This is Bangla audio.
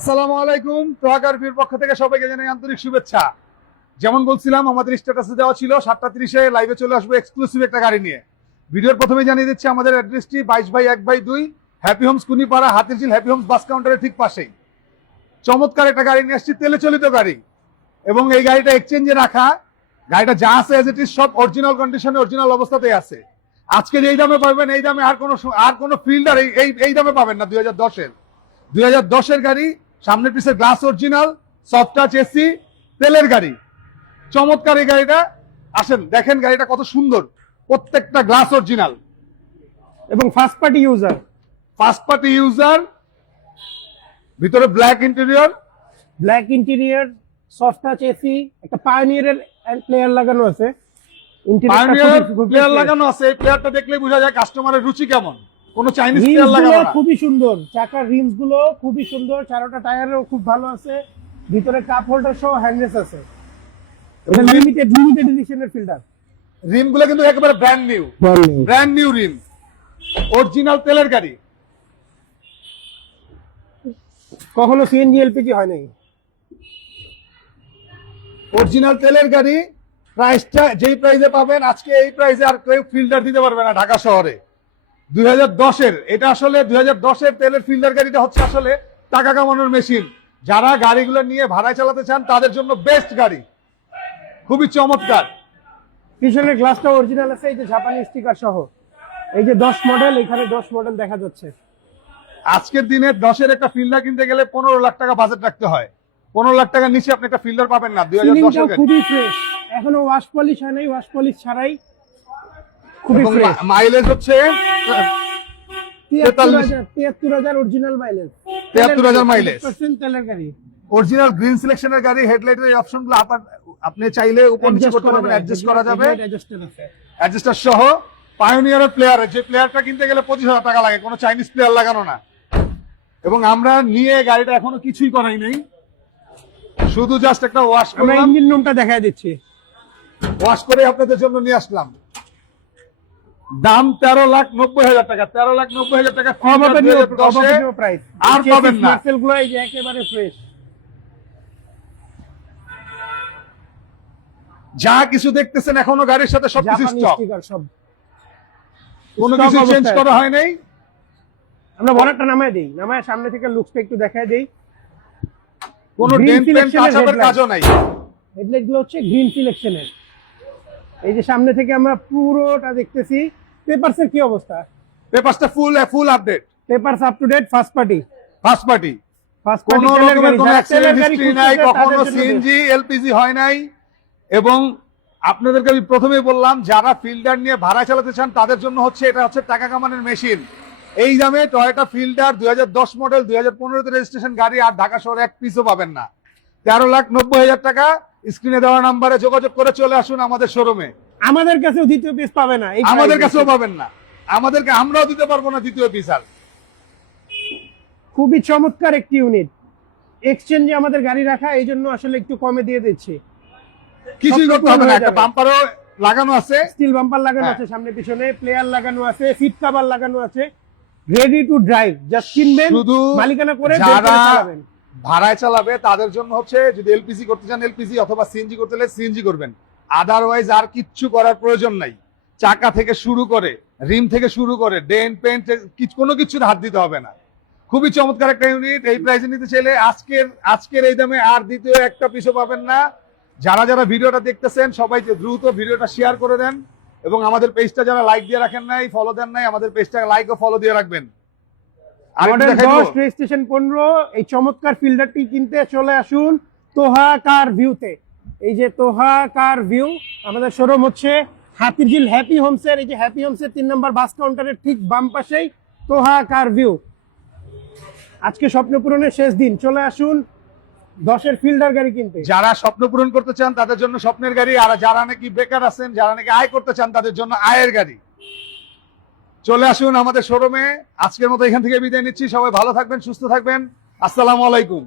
আসসালামু আলাইকুম। তোহাকারপির পক্ষ থেকে সবাইকে জানাই আন্তরিক শুভেচ্ছা। যেমন বলছিলাম, আমাদের স্ট্যাটাসে দেওয়া ছিল 7:30-এ লাইভে চলে আসবো এক্সক্লুসিভ একটা গাড়ি নিয়ে। ভিডিওর প্রথমে জানিয়ে দিচ্ছি আমাদের অ্যাড্রেসটি 22/1/2 happy homes Kunipara, Hatirjheel happy homes bus কাউন্টারের ঠিক পাশেই। চমৎকার একটা গাড়ি নিয়ে আসছি, তেলে চালিত গাড়ি, এবং এই গাড়িটা এক্সচেঞ্জে রাখা। গাড়িটা যা আছে এজ ইট ইজ সব অরিজিনাল কন্ডিশনে, অরিজিনাল অবস্থাতেই আছে। আজকে এই দামে পাবেন, এই দামে আর কোনো ফিল্ডার এই দামে পাবেন না। 2010-এর গাড়ি, সামনের পিছের glass original, soft touch AC, তেলের গাড়ি। চমৎকার এই গাড়িটা। আসেন দেখেন গাড়িটা কত সুন্দর, প্রত্যেকটা গ্লাস অরিজিনাল এবং ফার্স্ট পার্টি ইউজার। ভিতরে black interior, soft touch AC, একটা পায়োনিয়ারের প্লেয়ার লাগানো আছে। প্লেয়ার লাগানো আছে। এই প্লেয়ারটা দেখলেই বোঝা যায় কাস্টমারের রুচি কেমন। কোনো চাইনিজ প্লেয়ার লাগানো না। খুবই সুন্দর, চাকার রিমস গুলো খুবই সুন্দর, চারোটা টায়ারও খুব ভালো আছে। ভিতরে কাপ হোল্ডার সহ হ্যান্ডরেস্ট আছে। এটা লিমিটেড এডিশনের ফিল্টার। রিম গুলো কিন্তু একেবারে ব্র্যান্ড নিউ রিম, অরিজিনাল তেলের গাড়ি। কখনো সিএনজি এলপিজি হয় নাই। অরিজিনাল তেলের গাড়ি। প্রাইসটা যেই প্রাইসে পাবেন আজকে, এই প্রাইসে আর কেউ ফিল্টার দিতে পারবে না ঢাকা শহরে। 2010-এর এটা আসলে 2010-এর তেলের ফিল্টার গাড়িটা হচ্ছে আসলে টাকা কামানোর মেশিন। যারা গাড়িগুলো নিয়ে ভাড়ায় চালাতে চান তাদের জন্য বেস্ট গাড়ি, খুবই চমৎকার। পিছনের গ্লাসটা অরিজিনাল আছে, এই যে জাপানি স্টিকার সহ। এই যে 10 মডেল, এখানে 10 মডেল দেখা যাচ্ছে। আজকের দিনে 10-এর একটা ফিল্টার কিনতে গেলে 15 লাখ টাকা বাজেট রাখতে হয়। 15 লাখ টাকার নিচে আপনি একটা ফিল্টার পাবেন না। 2010-এর গাড়ি খুবই ফ্রেশ, এখনো ওয়াশ পলিশ হয় নাই, ওয়াশ পলিশ ছাড়াই খুবই ফ্রেশ। মাইলেজ হচ্ছে 73,000 অরিজিনাল মাইলেজ। 73,000 মাইলেজ, তেলের গাড়ি, অরিজিনাল গ্রিন সিলেকশনের গাড়ি। হেডলাইটের এই অপশনগুলো আপনি চাইলে উপর নিচে করতে পারবেন, অ্যাডজাস্ট করা যাবে। অ্যাডজাস্টার সহ পায়োনিয়ারের প্লেয়ার, যে প্লেয়ারটা কিনতে গেলে 25,000 টাকা লাগে, কোনো চাইনিজ প্লেয়ার লাগানো না। এবং আমরা নিয়ে গাড়িটা এখনো কিছুই করাই নাই, শুধু জাস্ট একটা ওয়াশ করে ইঞ্জিন রুমটা দেখায় দিচ্ছি। ওয়াশ করে আপনাদের জন্য নিয়ে আসলাম। দাম 13,90,000 টাকা। 13,90,000 টাকা প্রাইস আর পাবেন না। গুলো এই যে একেবারে ফ্রেশ। যা কিছু দেখতেছেন এখনো গাড়ির সাথে সবকিছু স্টক, সব কোনো কিছু চেঞ্জ করা হয় নাই। আমরা বড়টা নামায় দেই, নামায় সামনে থেকে লুকসটা একটু দেখায় দেই। কোনো ডেন্ট পেন্ট টাচআপের কাজও নাই। হেডলাইট গুলো হচ্ছে গ্রিন সিলেকশনের। এই যে সামনে থেকে আমরা পুরোটা দেখতেছি। পেপারসের কি অবস্থা? পেপারসটা full update, papers up to date, first party. কোনো রকমের কোনো অ্যাক্সিডেন্ট হিস্ট্রি নাই, কখনো সিএনজি এলপিজি হয় নাই। এবং আপনাদেরকে আমি প্রথমেই বললাম, যারা ফিল্ডার নিয়ে ভাড়া চালাতে চান তাদের জন্য হচ্ছে এটা হচ্ছে টাকা কামানোর মেশিন। এই দামে টয়োটা ফিল্ডার 2010 মডেল, 2015-তে রেজিস্ট্রেশন গাড়ি আর ঢাকা শহরে এক পিসও পাবেন না। 13,90,000 টাকা। স্ক্রিনে দেওয়া নাম্বারে যোগাযোগ করে চলে আসুন আমাদের শোরুমে। আমাদের কাছেও দ্বিতীয় পিস পাবে না, আমাদের কাছেও পাবেন না, আমরাও দিতে পারবো না দ্বিতীয় পিস। আর খুবই চমৎকার একটি ইউনিট। এক্সচেঞ্জে আমাদের গাড়ি রাখা, এই জন্য আসলে একটু কমে দিয়ে দিচ্ছি। কিছুই করতে হবে না। একটা বাম্পারও লাগানো আছে, স্টিল বাম্পার লাগানো আছে সামনে পিছনে, প্লেয়ার লাগানো আছে, সিট কভার লাগানো আছে, রেডি টু ড্রাইভ। জাস্ট কিনবেন, শুধু মালিকানা করে যারা চালাবেন। ভাড়ায় চালাবে তাদের জন্য হচ্ছে, যদি এলপিজি করতে চান এলপিজি, অথবা সিএনজি করতে হলে সিএনজি করবেন। আদারওয়াইজ আর কিচ্ছু করার প্রয়োজন নাই। চাকা থেকে শুরু করে, রিম থেকে শুরু করে, ডেন্ট পেন্ট কোনো কিছুর হাত দিতে হবে না। খুবই চমৎকার একটা ইউনিট। এই প্রাইসে নিতে চাইলে আজকের এই দামে আর দ্বিতীয় একটা পিসও পাবেন না। যারা ভিডিওটা দেখতেছেন সবাই দ্রুত ভিডিওটা শেয়ার করে দেন, এবং আমাদের পেজটা যারা লাইক দিয়ে রাখেন নাই, ফলো দেন নাই, আমাদের পেজটা লাইক ও ফলো দিয়ে রাখবেন। রেজিস্ট্রেশন 15। এই চমৎকার ফিল্ডারটি কিনতে চলে আসুন তোহা কার ভিউতে। এই যে তোহা কার ভিউ, আমাদের শোরুম হচ্ছে হাতিরঝিল হ্যাপি হোমসের। এই যে হ্যাপি হোমসের 3 নম্বর বাস কাউন্টারের ঠিক বাম পাশেই তোহা কার ভিউ। আজকে স্বপ্ন পূরণের শেষ দিন, চলে আসুন 10-এর ফিল্ডার গাড়ি কিনতে। যারা স্বপ্ন পূরণ করতে চান তাদের জন্য স্বপ্নের গাড়ি, আর যারা নাকি বেকার আছেন, যারা নাকি আয় করতে চান তাদের জন্য আয়ের গাড়ি। চলে আসুন আমাদের শোরুমে। আজকের মতো এখান থেকে বিদায় নিচ্ছি। সবাই ভালো থাকবেন, সুস্থ থাকবেন। আসসালামু আলাইকুম।